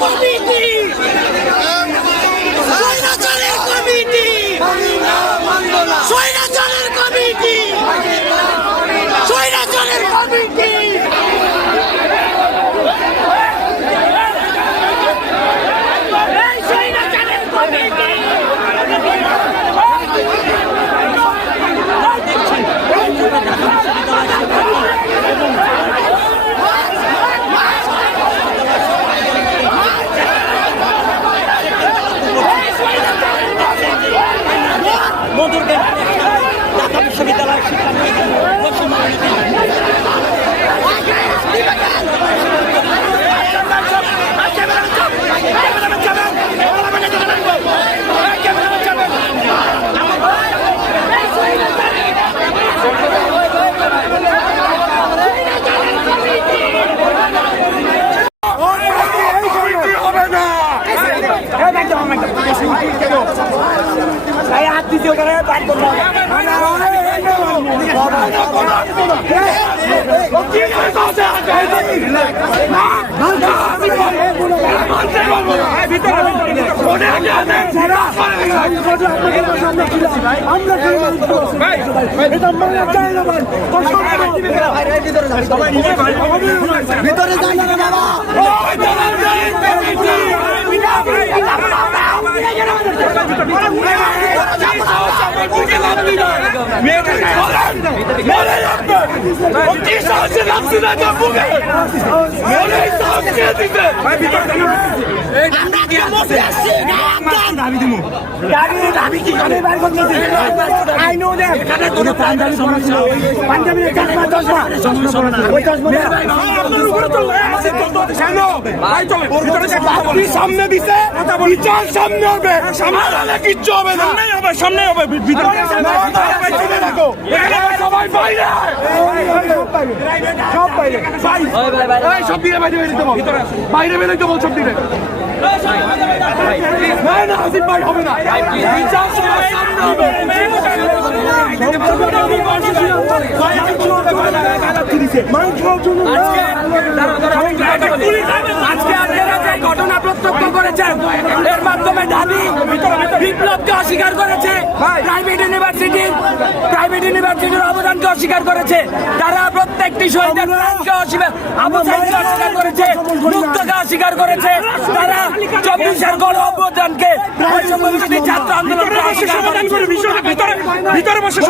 Committee ভিতরে যাই না বাবা ¡Fuera, সামনে দিছে বিচার সামনে হবে সামনে কিচ্ছু হবে না। সামনে হবে সামনে হবে সবাই বাইরে সব বাইরে এই, সব দিকে বাইরে বেরোতে বল বাইরে বেরোতে বল সব দিকে না না আসিফ ভাই হবে না বিচার সবার সামনে হবে আজকে আপনারা যে ঘটনা প্রত্যক্ষ করেছেন অস্বীকার করেছে। প্রাইভেট ইউনিভার্সিটির প্রাইভেট ইউনিভার্সিটির অবদানকে অস্বীকার করেছে। তারা প্রত্যেকটি শহীদের প্রাণকে অস্বীকার অবদানকে অস্বীকার করেছে। মুক্তকে অস্বীকার করেছে। তারা চব্বিশের গণ বিরোধী ছাত্র আন্দোলনকে অস্বীকার করেছে। ভিতরে ভিতরে বসে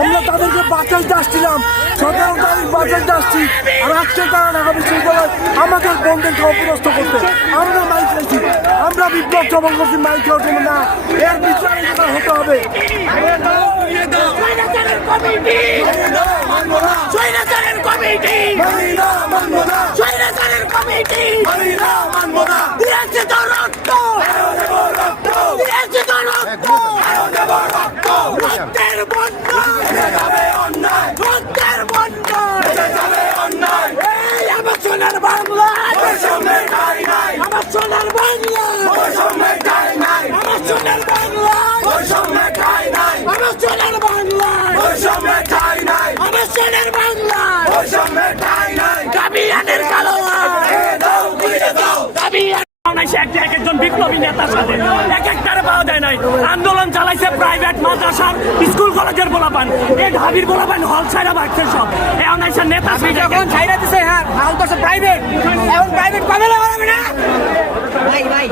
আমরা তাদেরকে বাঁচাইতে আসছিলাম। সতেরো তারিখ বাঁচাইতে আসছি। আর আজকে তারা ঢাকা বিশ্ববিদ্যালয় আমাদের বন্ধুকে অপদস্থ করতে আমরা মাইক চাইছি আমরা বিপ্লব সফল করছি মাইক জন্য না। এর বিচারে যেটা হতে হবে। কমিটি। কমিটি স্বৈরাচারের কমিটি দিয়েছে তো রক্ত দিয়েছে তো রক্ত রক্তের বন্যা রক্তের বন্যা এই আমার সোনার বাংলা আমার সোনার বাংলা। আমার সোনার বাংলা। আমার সোনার বাংলা। আমার সোনার বাংলা। কাবিয়ানের কালো কাবিয়ান এক এক একজন বিপ্লবী নেতার সাথে এক একটারে পাওয়া যায় নাই। আন্দোলন চালাইছে প্রাইভেট মাদ্রাসার স্কুল কলেজের গোলাপান এই ঢাবির গোলাপান হল ছাইরা ভাগছে সব। এখন আইসা নেতা যখন ছাইরা দিছে হ্যাঁ হাল তো প্রাইভেট এখন প্রাইভেট কবে লাগাবে না? ভাই ভাই